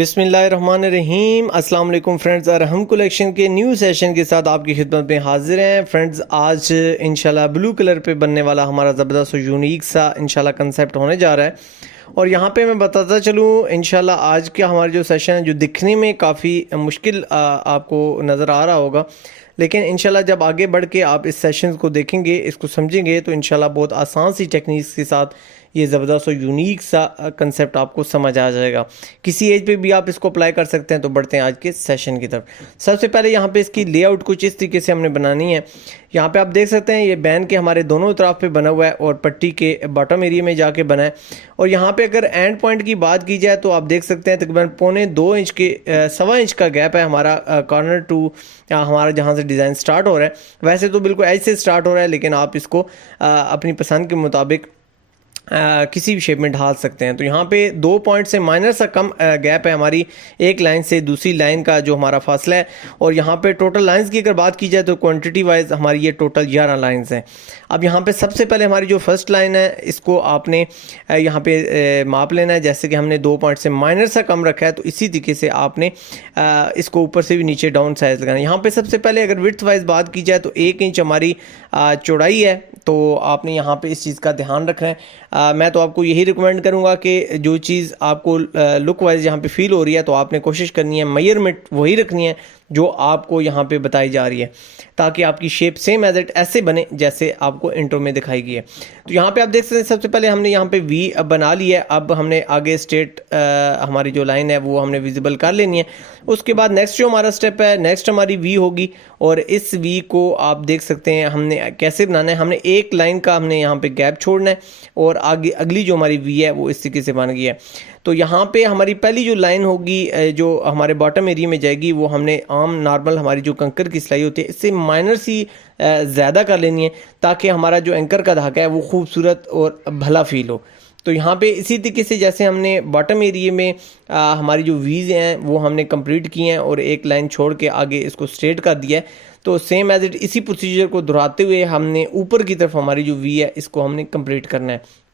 बिस्मिल्लाहिर्रहमानिर्रहीम। अस्सलाम वालेकुम फ्रेंड्स, अरहम कलेक्शन के न्यू सेशन के साथ आपकी खिदमत में हाजिर हैं। फ्रेंड्स, आज इंशाल्लाह ब्लू कलर पे बनने वाला हमारा ज़बरदस्त और यूनिक सा इंशाल्लाह कंसेप्ट होने जा रहा है। और यहाँ पे मैं बताता चलूँ इंशाल्लाह आज का हमारा जो सेशन है, जो दिखने में काफ़ी मुश्किल आपको नज़र आ रहा होगा, लेकिन इंशाल्लाह जब आगे बढ़ के आप इस सेशन को देखेंगे, इसको समझेंगे, तो इंशाल्लाह बहुत आसान सी टेक्निक्स के साथ ये ज़बरदस्त और यूनिक सा कंसेप्ट आपको समझ आ जाएगा। किसी एज पे भी आप इसको अप्लाई कर सकते हैं। तो बढ़ते हैं आज के सेशन की तरफ। सबसे पहले यहाँ पे इसकी लेआउट कुछ इस तरीके से हमने बनानी है। यहाँ पे आप देख सकते हैं ये बैन के हमारे दोनों तरफ पे बना हुआ है और पट्टी के बॉटम एरिया में जाके बना है। और यहाँ पे अगर एंड पॉइंट की बात की जाए तो आप देख सकते हैं तकरीबन 1.25 इंच के 1.25 इंच का गैप है हमारा कॉर्नर टू हमारा जहाँ से डिज़ाइन स्टार्ट हो रहा है। वैसे तो बिल्कुल एज से स्टार्ट हो रहा है, लेकिन आप इसको अपनी पसंद के मुताबिक किसी भी शेप में ढाल सकते हैं। तो यहाँ पे 2 पॉइंट से माइनर सा कम गैप है हमारी एक लाइन से दूसरी लाइन का जो हमारा फासला है। और यहाँ पे टोटल लाइंस की अगर बात की जाए तो क्वांटिटी वाइज हमारी ये टोटल 11 लाइंस हैं। अब यहाँ पे सबसे पहले हमारी जो फर्स्ट लाइन है, इसको आपने यहाँ पे माप लेना है। जैसे कि हमने 2 पॉइंट से माइनर सा कम रखा है, तो इसी तरीके से आपने इसको ऊपर से भी नीचे डाउन साइज लगाना है। यहाँ पे सबसे पहले अगर विड्थ वाइज बात की जाए तो 1 इंच हमारी चौड़ाई है, तो आपने यहाँ पे इस चीज़ का ध्यान रखना है। मैं तो आपको यही रिकमेंड करूँगा कि जो चीज़ आपको लुक वाइज यहाँ पे फील हो रही है, तो आपने कोशिश करनी है मेजरमेंट वही रखनी है जो आपको यहाँ पे बताई जा रही है, ताकि आपकी शेप सेम एज इट ऐसे बने जैसे आपको इंट्रो में दिखाई गई है। तो यहाँ पे आप देख सकते हैं सबसे पहले हमने यहाँ पे वी बना लिया है। अब हमने आगे स्ट्रेट हमारी जो लाइन है वो हमने विजिबल कर लेनी है। उसके बाद नेक्स्ट जो हमारा स्टेप है, नेक्स्ट हमारी वी होगी। और इस वी को आप देख सकते हैं हमने कैसे बनाना है। हमने एक लाइन का हमने यहाँ पे गैप छोड़ना है और आगे अगली जो हमारी वी है वो इस तरीके से बन गई है। तो यहाँ पे हमारी पहली जो लाइन होगी जो हमारे बॉटम एरिया में जाएगी, वो हमने आम नॉर्मल हमारी जो कंकर की सिलाई होती है इससे माइनर सी ज़्यादा कर लेनी है, ताकि हमारा जो एंकर का धागा है वो खूबसूरत और भला फील हो। तो यहाँ पे इसी तरीके से जैसे हमने बॉटम एरिया में हमारी जो वीज़ हैं वो हमने कंप्लीट की हैं और एक लाइन छोड़ के आगे इसको स्ट्रेट कर दिया है। तो सेम एज इट इसी प्रोसीजर को दोहराते हुए हमने ऊपर की तरफ हमारी जो वी है इसको हमने कंप्लीट करना है।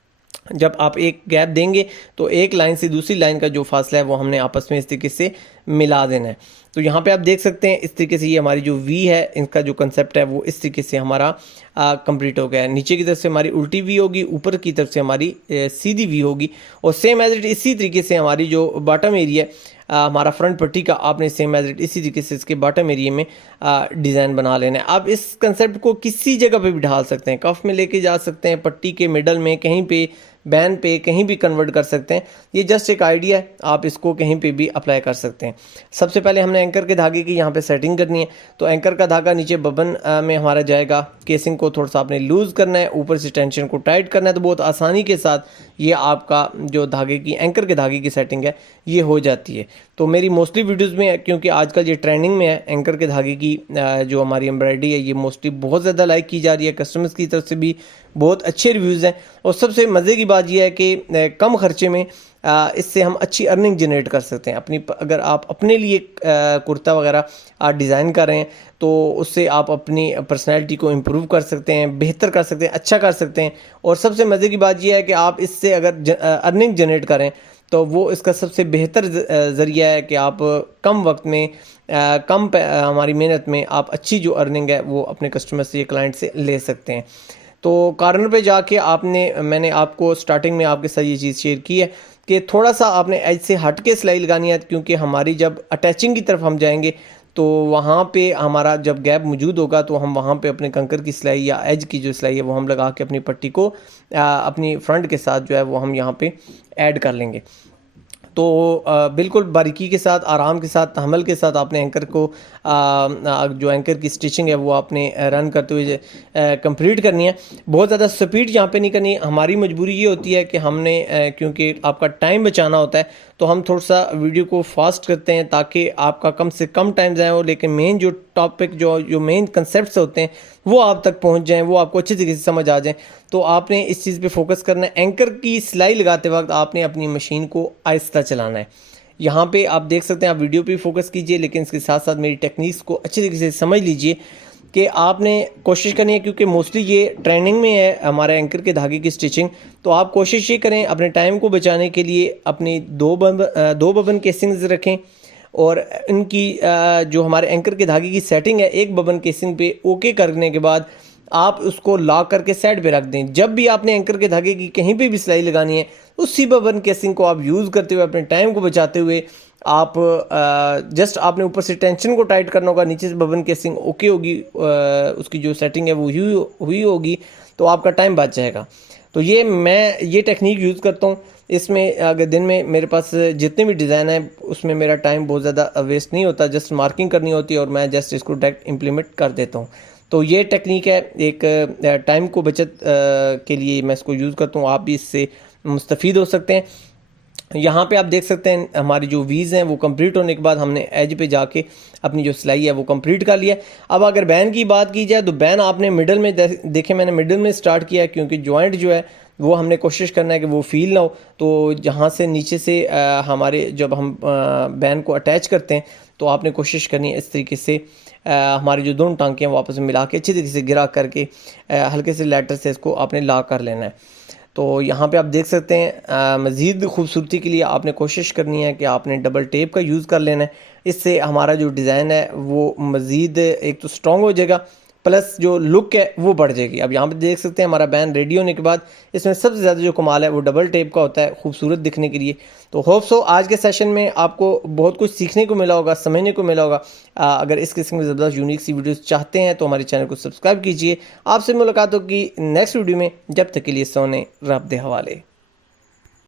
जब आप एक गैप देंगे तो एक लाइन से दूसरी लाइन का जो फासला है वो हमने आपस में इस तरीके से मिला देना है। तो यहाँ पे आप देख सकते हैं इस तरीके से ये हमारी जो वी है, इनका जो कंसेप्ट है वो इस तरीके से हमारा कंप्लीट हो गया है। नीचे की तरफ से हमारी उल्टी वी होगी, ऊपर की तरफ से हमारी सीधी वी होगी। और सेम एज इट इसी तरीके से हमारी जो बॉटम एरिया है हमारा फ्रंट पट्टी का, आपने सेम एज इट इसी तरीके से इसके बॉटम एरिया में डिज़ाइन बना लेना है। आप इस कंसेप्ट को किसी जगह पे भी ढाल सकते हैं, कफ में लेके जा सकते हैं, पट्टी के मिडल में, कहीं पे बैन पे, कहीं भी कन्वर्ट कर सकते हैं। ये जस्ट एक आइडिया है, आप इसको कहीं पे भी अप्लाई कर सकते हैं। सबसे पहले हमने एंकर के धागे की यहाँ पे सेटिंग करनी है। तो एंकर का धागा नीचे बबन में हमारा जाएगा। केसिंग को थोड़ा सा आपने लूज़ करना है, ऊपर से टेंशन को टाइट करना है। तो बहुत आसानी के साथ ये आपका जो धागे की एंकर के धागे की सेटिंग है ये हो जाती है। तो मेरी मोस्टली वीडियोस में, क्योंकि आजकल ये ट्रेंडिंग में है, एंकर के धागे की जो हमारी एम्ब्रॉयडरी है ये मोस्टली बहुत ज़्यादा लाइक की जा रही है। कस्टमर्स की तरफ से भी बहुत अच्छे रिव्यूज़ हैं। और सबसे मज़े की बात यह है कि कम खर्चे में इससे हम अच्छी अर्निंग जनरेट कर सकते हैं। अगर आप अपने लिए कुर्ता वगैरह डिज़ाइन कर रहे हैं तो उससे आप अपनी पर्सनैलिटी को इम्प्रूव कर सकते हैं, बेहतर कर सकते हैं, अच्छा कर सकते हैं। और सबसे मज़े की बात यह है कि आप इससे अगर अर्निंग जनरेट करें तो वो इसका सबसे बेहतर ज़रिया है कि आप कम वक्त में कम हमारी मेहनत में आप अच्छी जो अर्निंग है वो अपने कस्टमर से, क्लाइंट से ले सकते हैं। तो कॉर्नर पे जाके मैंने आपको स्टार्टिंग में आपके साथ ये चीज़ शेयर की है कि थोड़ा सा आपने एज से हट के सिलाई लगानी है, क्योंकि हमारी जब अटैचिंग की तरफ हम जाएंगे तो वहाँ पे हमारा जब गैप मौजूद होगा तो हम वहाँ पे अपने कंकर की सिलाई या एज की जो सिलाई है वो हम लगा के अपनी पट्टी को अपनी फ्रंट के साथ जो है वो हम यहाँ पे ऐड कर लेंगे। तो बिल्कुल बारीकी के साथ, आराम के साथ, तहम्मुल के साथ आपने एंकर को जो एंकर की स्टिचिंग है वो आपने रन करते हुए कंप्लीट करनी है। बहुत ज़्यादा स्पीड यहाँ पे नहीं करनी। हमारी मजबूरी ये होती है कि हमने क्योंकि आपका टाइम बचाना होता है तो हम थोड़ा सा वीडियो को फास्ट करते हैं ताकि आपका कम से कम टाइम जाए हो, लेकिन मेन जो टॉपिक जो मेन कंसेप्ट्स होते हैं वो आप तक पहुंच जाएं, वो आपको अच्छी तरीके से समझ आ जाएं। तो आपने इस चीज़ पे फोकस करना है। एंकर की सिलाई लगाते वक्त आपने अपनी मशीन को आहिस्ता चलाना है। यहाँ पे आप देख सकते हैं, आप वीडियो पे फोकस कीजिए, लेकिन इसके साथ साथ मेरी टेक्निक्स को अच्छी तरीके से समझ लीजिए। कि आपने कोशिश करनी है, क्योंकि मोस्टली ये ट्रेंडिंग में है हमारे एंकर के धागे की स्टिचिंग। तो आप कोशिश ये करें अपने टाइम को बचाने के लिए अपनी दो बबन केसिंग्स रखें, और इनकी जो हमारे एंकर के धागे की सेटिंग है एक बबन केसिंग पे ओके करने के बाद आप उसको लॉक करके साइड पे रख दें। जब भी आपने एंकर के धागे की कहीं पे भी सिलाई लगानी है, उसी बबन केसिंग को आप यूज़ करते हुए अपने टाइम को बचाते हुए आप जस्ट आपने ऊपर से टेंशन को टाइट करना होगा, नीचे से बबन केसिंग ओके होगी, उसकी जो सेटिंग है वो हुई होगी, तो आपका टाइम बच जाएगा। तो मैं ये टेक्निक यूज़ करता हूँ। इसमें अगर दिन में मेरे पास जितने भी डिज़ाइन है उसमें मेरा टाइम बहुत ज़्यादा वेस्ट नहीं होता, जस्ट मार्किंग करनी होती है और मैं जस्ट इसको डायरेक्ट इम्प्लीमेंट कर देता हूँ। तो ये टेक्निक है, एक टाइम को बचत के लिए मैं इसको यूज़ करता हूँ। आप भी इससे मुस्तफ़ीद हो सकते हैं। यहाँ पे आप देख सकते हैं हमारी जो वीज़ हैं वो कंप्लीट होने के बाद हमने एज पे जाके अपनी जो सिलाई है वो कंप्लीट कर लिया। अब अगर बैन की बात की जाए तो बैन आपने मिडल में देखे, मैंने मिडल में स्टार्ट किया है, क्योंकि जॉइंट जो है वो हमने कोशिश करना है कि वो फील ना हो। तो जहाँ से नीचे से हमारे जब हम बैन को अटैच करते हैं तो आपने कोशिश करनी है इस तरीके से हमारी जो दोनों टांके हैं वो आपस में मिला के अच्छी तरीके से गिरा करके हल्के से लेटर से इसको आपने लॉक कर लेना है। तो यहाँ पे आप देख सकते हैं मज़ीद खूबसूरती के लिए आपने कोशिश करनी है कि आपने डबल टेप का यूज़ कर लेना है। इससे हमारा जो डिज़ाइन है वो मज़ीद एक तो स्ट्रॉन्ग हो जाएगा, प्लस जो लुक है वो बढ़ जाएगी। अब यहाँ पे देख सकते हैं हमारा बैन रेडी होने के बाद इसमें सबसे ज़्यादा जो कमाल है वो डबल टेप का होता है खूबसूरत दिखने के लिए। तो होप सो आज के सेशन में आपको बहुत कुछ सीखने को मिला होगा, समझने को मिला होगा। अगर इस किस्म की ज़बरदस्त यूनिक सी वीडियोस चाहते हैं तो हमारे चैनल को सब्सक्राइब कीजिए। आपसे मुलाकात होगी नेक्स्ट वीडियो में, जब तक के लिए सोने रब दे हवाले।